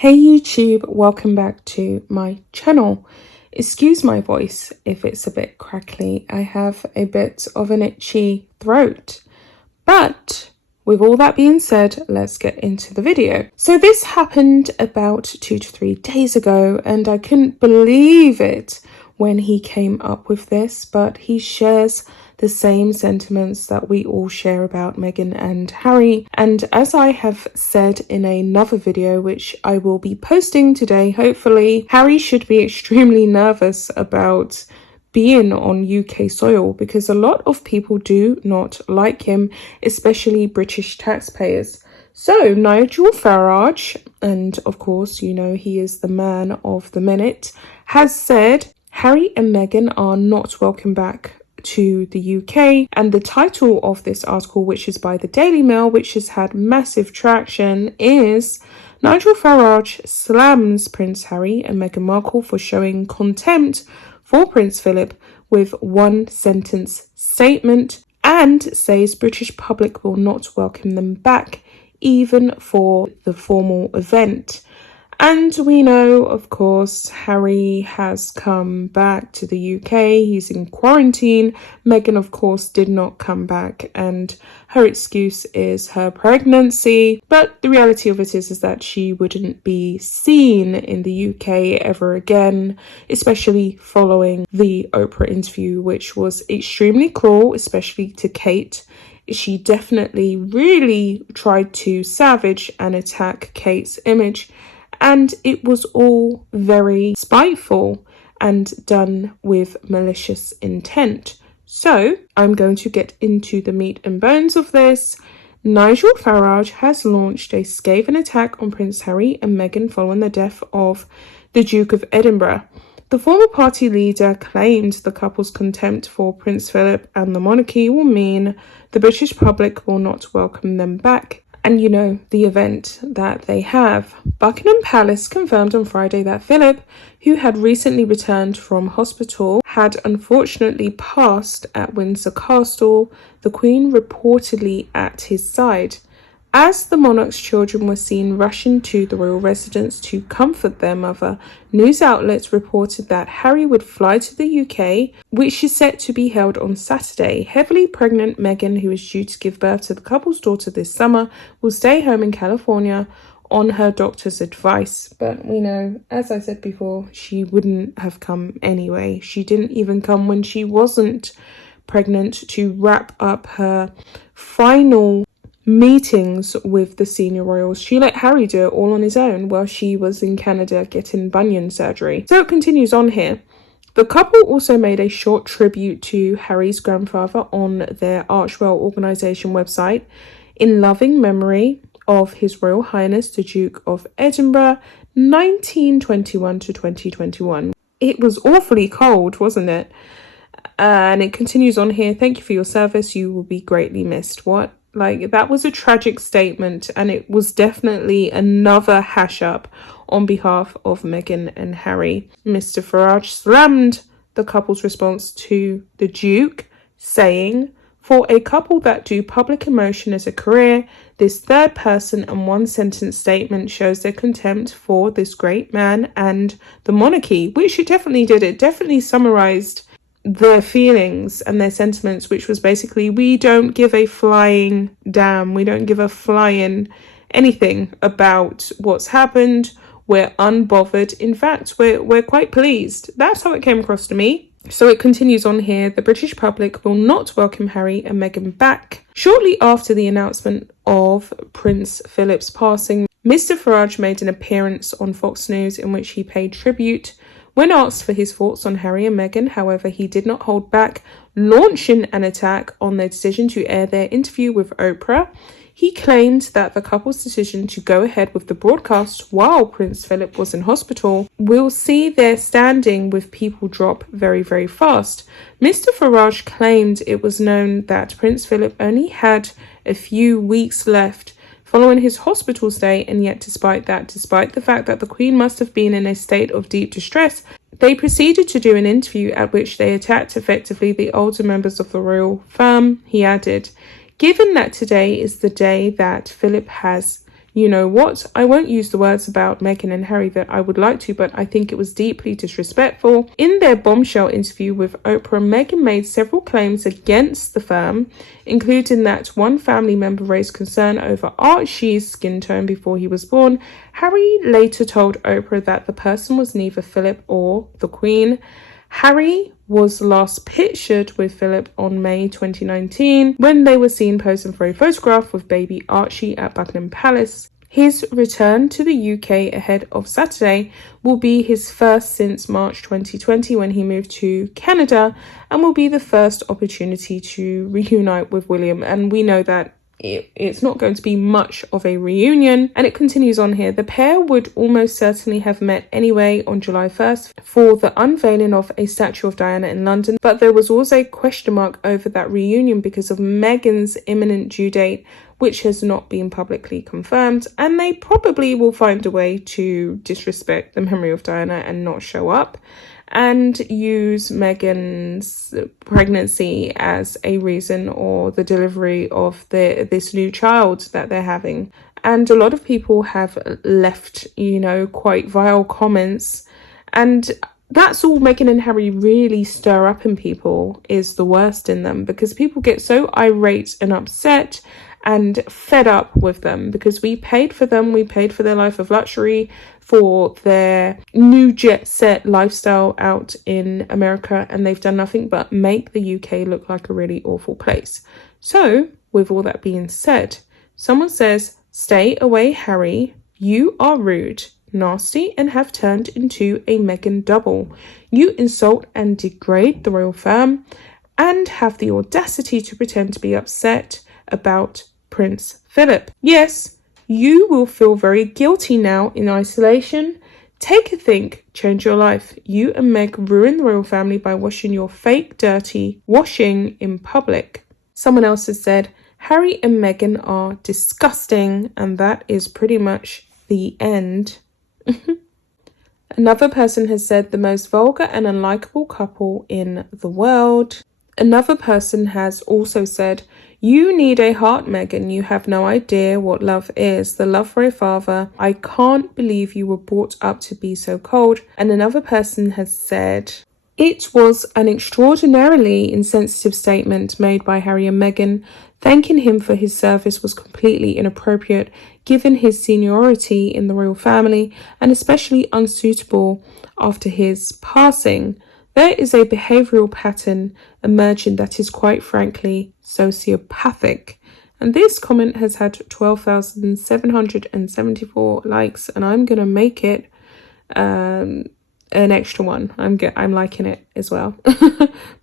Hey YouTube, welcome back to my channel. Excuse my voice if it's a bit crackly. I have a bit of an itchy throat. But with all that being said, let's get into the video. So this happened about 2 to 3 days ago and I couldn't believe it when he came up with this, but he shares the same sentiments that we all share about Meghan and Harry. And as I have said in another video, which I will be posting today, hopefully, Harry should be extremely nervous about being on UK soil because a lot of people do not like him, especially British taxpayers. So Nigel Farage, and of course, you know, he is the man of the minute, has said Harry and Meghan are not welcome back to the UK. And the title of this article, which is by the Daily Mail, which has had massive traction, is Nigel Farage slams Prince Harry and Meghan Markle for showing contempt for Prince Philip with one sentence statement and says British public will not welcome them back even for the formal event. And we know, of course, Harry has come back to the UK. He's in quarantine. Meghan, of course, did not come back, and her excuse is her pregnancy. But the reality of it is that she wouldn't be seen in the UK ever again, especially following the Oprah interview, which was extremely cruel, especially to Kate. She definitely really tried to savage and attack Kate's image. And it was all very spiteful and done with malicious intent. So I'm going to get into the meat and bones of this. Nigel Farage has launched a scathing attack on Prince Harry and Meghan following the death of the Duke of Edinburgh. The former party leader claimed the couple's contempt for Prince Philip and the monarchy will mean the British public will not welcome them back. And you know, the event that they have. Buckingham Palace confirmed on Friday that Philip, who had recently returned from hospital, had unfortunately passed at Windsor Castle, the Queen reportedly at his side. As the monarch's children were seen rushing to the royal residence to comfort their mother, news outlets reported that Harry would fly to the UK, which is set to be held on Saturday. Heavily pregnant Meghan, who is due to give birth to the couple's daughter this summer, will stay home in California on her doctor's advice. But we know, as I said before, she wouldn't have come anyway. She didn't even come when she wasn't pregnant to wrap up her final meetings with the senior royals. She let Harry do it all on his own while she was in Canada getting bunion surgery. So it continues on here. The couple also made a short tribute to Harry's grandfather on their Archwell organisation website in loving memory of His Royal Highness the Duke of Edinburgh, 1921 to 2021. It was awfully cold, wasn't it? And it continues on here. Thank you for your service. You will be greatly missed. What? Like, that was a tragic statement, and it was definitely another hash up on behalf of Meghan and Harry. Mr. Farage slammed the couple's response to the Duke, saying, "For a couple that do public emotion as a career, this third person and one sentence statement shows their contempt for this great man and the monarchy," which it definitely did. It definitely summarized their feelings and their sentiments, which was basically, we don't give a flying damn, we don't give a flying anything about what's happened, we're unbothered, in fact we're quite pleased. That's how it came across to me. So it continues on here. The British public will not welcome Harry and Meghan back. Shortly after the announcement of Prince Philip's passing, Mr. Farage made an appearance on Fox News in which he paid tribute. When asked for his thoughts on Harry and Meghan, however, he did not hold back, launching an attack on their decision to air their interview with Oprah. He claimed that the couple's decision to go ahead with the broadcast while Prince Philip was in hospital will see their standing with people drop very, very fast. Mr. Farage claimed it was known that Prince Philip only had a few weeks left following his hospital stay, and yet despite the fact that the Queen must have been in a state of deep distress, they proceeded to do an interview at which they attacked effectively the older members of the royal firm. He added, "Given that today is the day that Philip has you know what? I won't use the words about Meghan and Harry that I would like to, but I think it was deeply disrespectful. In their bombshell interview with Oprah, Meghan made several claims against the firm, including that one family member raised concern over Archie's skin tone before he was born. Harry later told Oprah that the person was neither Phillip or the Queen. Harry was last pictured with Phillip on May 2019 when they were seen posing for a photograph with baby Archie at Buckingham Palace. His return to the UK ahead of Saturday will be his first since March 2020 when he moved to Canada, and will be the first opportunity to reunite with William. And we know that it's not going to be much of a reunion. And it continues on here. The pair would almost certainly have met anyway on July 1st for the unveiling of a statue of Diana in London, but there was also a question mark over that reunion because of Meghan's imminent due date, which has not been publicly confirmed, and they probably will find a way to disrespect the memory of Diana and not show up and use Meghan's pregnancy as a reason, or the delivery of this new child that they're having. And a lot of people have left, quite vile comments, and that's all Meghan and Harry really stir up in people, is the worst in them, because people get so irate and upset and fed up with them because we paid for them, we paid for their life of luxury, for their new jet set lifestyle out in America, and they've done nothing but make the UK look like a really awful place. So, with all that being said, someone says, "Stay away, Harry. You are rude, nasty, and have turned into a Meghan double. You insult and degrade the royal firm and have the audacity to pretend to be upset about Prince Philip. Yes, you will feel very guilty now in isolation. Take a think, change your life. You and Meg ruined the royal family by washing your fake dirty washing in public." Someone else has said, "Harry and Meghan are disgusting," and that is pretty much the end. Another person has said, "The most vulgar and unlikable couple in the world." Another person has also said, "You need a heart, Meghan. You have no idea what love is. The love for a father. I can't believe you were brought up to be so cold." And another person has said, "It was an extraordinarily insensitive statement made by Harry and Meghan. Thanking him for his service was completely inappropriate given his seniority in the royal family, and especially unsuitable after his passing. There is a behavioural pattern emerging that is quite frankly sociopathic." And this comment has had 12,774 likes, and I'm going to make it an extra one. I'm liking it as well,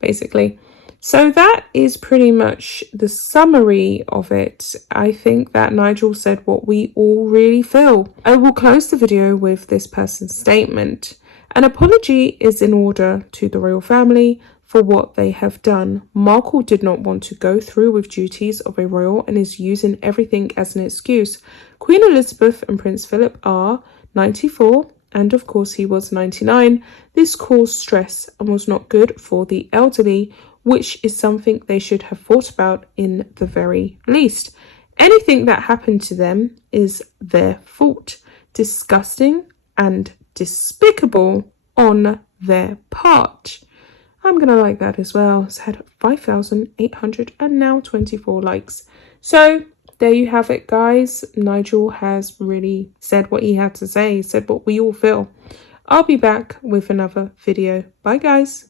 basically. So that is pretty much the summary of it. I think that Nigel said what we all really feel. I will close the video with this person's statement. "An apology is in order to the royal family for what they have done. Markle did not want to go through with duties of a royal and is using everything as an excuse. Queen Elizabeth and Prince Philip are 94, and of course he was 99. This caused stress and was not good for the elderly, which is something they should have thought about in the very least. Anything that happened to them is their fault. Disgusting and despicable on their part." I'm going to like that as well. It's had 5,800 and now 24 likes. So there you have it, guys. Nigel has really said what he had to say. He said what we all feel. I'll be back with another video. Bye, guys.